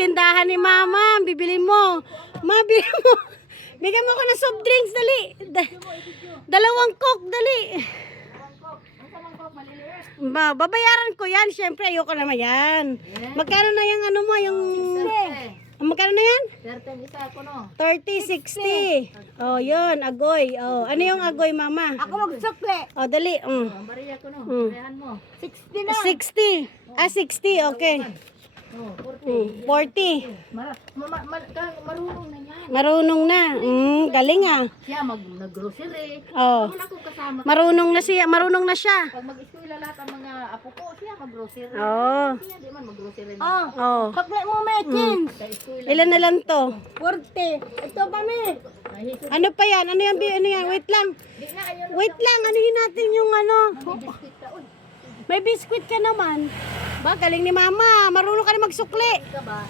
tindahan ni Mama. Bibili mo. Bili mo. Bigyan mo ko ng soft drinks, dali. Dalawang Coke, dali. Babayaran ko yan. Siyempre, ayoko naman yan. Magkano na yung ano mo, yung... Magkano na yan? 30 isa ako, no? 30, 60. Oh, yun, agoy. Oh, ano yung agoy, Mama? Ako magsukli. Oh, dali. Bariya ko, no? Bariyahan mo. 60 na. 60. 60, okay. Oh, 40. 40. Marunong na yan. Marunong na. Galing ah. Siya nag-grocery. Oh. Wala akong kasama. Marunong na siya. Marunong na siya. Pag mag-eskwela lahat ang mga apo ko, siya mag-grocery. Oh. Siya di man mag-grocery. Oh. Oh. Sukli mo, Mekin. Sa eskwela. Ilan na lang to? 40. Ito pa, me. Ano pa yan? Ano yan? Ano yan? Wait lang. Di na, ayun. Wait lang. Anuhin natin yung ano. Biscuit ka, uy. May biskwit ka naman. Ba, galing ni Mama. Marunong ka na magsukli. Ka ba?